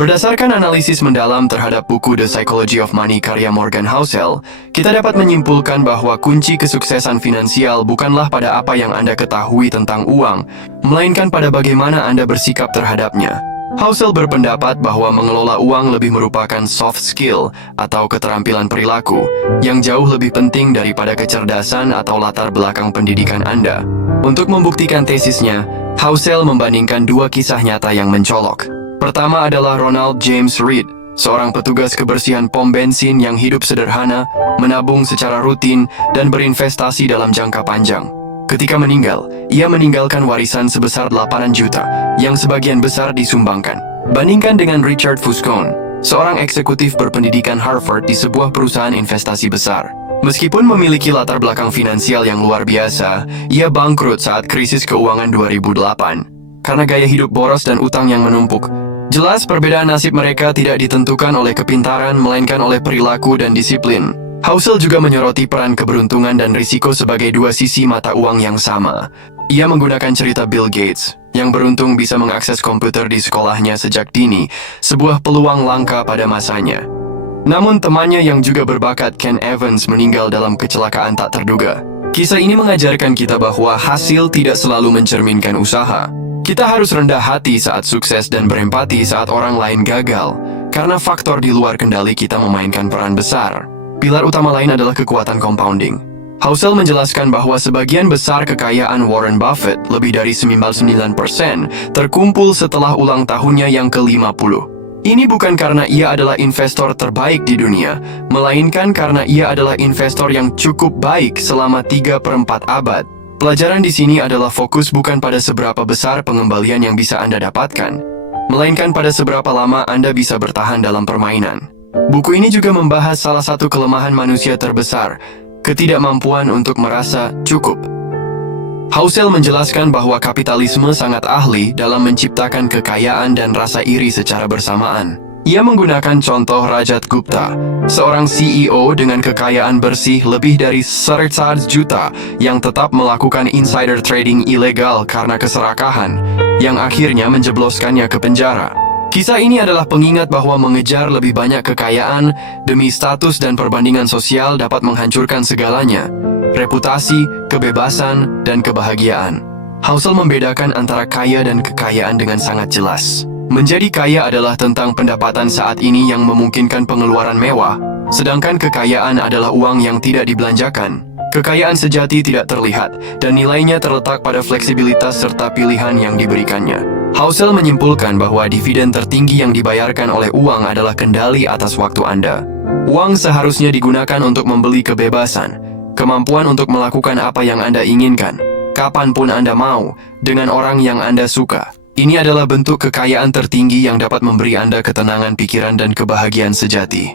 Berdasarkan analisis mendalam terhadap buku The Psychology of Money karya Morgan Housel, kita dapat menyimpulkan bahwa kunci kesuksesan finansial bukanlah pada apa yang Anda ketahui tentang uang, melainkan pada bagaimana Anda bersikap terhadapnya. Housel berpendapat bahwa mengelola uang lebih merupakan soft skill atau keterampilan perilaku yang jauh lebih penting daripada kecerdasan atau latar belakang pendidikan Anda. Untuk membuktikan tesisnya, Housel membandingkan dua kisah nyata yang mencolok. Pertama adalah Ronald James Reed, seorang petugas kebersihan pom bensin yang hidup sederhana, menabung secara rutin, dan berinvestasi dalam jangka panjang. Ketika meninggal, ia meninggalkan warisan sebesar 8 juta, yang sebagian besar disumbangkan. Bandingkan dengan Richard Fuscon, seorang eksekutif berpendidikan Harvard di sebuah perusahaan investasi besar. Meskipun memiliki latar belakang finansial yang luar biasa, ia bangkrut saat krisis keuangan 2008. Karena gaya hidup boros dan utang yang menumpuk. Jelas perbedaan nasib mereka tidak ditentukan oleh kepintaran, melainkan oleh perilaku dan disiplin. Housel juga menyoroti peran keberuntungan dan risiko sebagai dua sisi mata uang yang sama. Ia menggunakan cerita Bill Gates, yang beruntung bisa mengakses komputer di sekolahnya sejak dini, sebuah peluang langka pada masanya. Namun temannya yang juga berbakat, Ken Evans, meninggal dalam kecelakaan tak terduga. Kisah ini mengajarkan kita bahwa hasil tidak selalu mencerminkan usaha. Kita harus rendah hati saat sukses dan berempati saat orang lain gagal, karena faktor di luar kendali kita memainkan peran besar. Pilar utama lain adalah kekuatan compounding. Housel menjelaskan bahwa sebagian besar kekayaan Warren Buffett, lebih dari 99%, terkumpul setelah ulang tahunnya yang ke-50. Ini bukan karena ia adalah investor terbaik di dunia, melainkan karena ia adalah investor yang cukup baik selama 3/4 abad. Pelajaran di sini adalah fokus bukan pada seberapa besar pengembalian yang bisa Anda dapatkan, melainkan pada seberapa lama Anda bisa bertahan dalam permainan. Buku ini juga membahas salah satu kelemahan manusia terbesar, ketidakmampuan untuk merasa cukup. Housel menjelaskan bahwa kapitalisme sangat ahli dalam menciptakan kekayaan dan rasa iri secara bersamaan. Ia menggunakan contoh Rajat Gupta, seorang CEO dengan kekayaan bersih lebih dari 100 juta yang tetap melakukan insider trading ilegal karena keserakahan, yang akhirnya menjebloskannya ke penjara. Kisah ini adalah pengingat bahwa mengejar lebih banyak kekayaan demi status dan perbandingan sosial dapat menghancurkan segalanya: reputasi, kebebasan, dan kebahagiaan. Housel membedakan antara kaya dan kekayaan dengan sangat jelas. Menjadi kaya adalah tentang pendapatan saat ini yang memungkinkan pengeluaran mewah, sedangkan kekayaan adalah uang yang tidak dibelanjakan. Kekayaan sejati tidak terlihat, dan nilainya terletak pada fleksibilitas serta pilihan yang diberikannya. Housel menyimpulkan bahwa dividen tertinggi yang dibayarkan oleh uang adalah kendali atas waktu Anda. Uang seharusnya digunakan untuk membeli kebebasan, kemampuan untuk melakukan apa yang Anda inginkan, kapanpun Anda mau, dengan orang yang Anda suka. Ini adalah bentuk kekayaan tertinggi yang dapat memberi Anda ketenangan pikiran dan kebahagiaan sejati.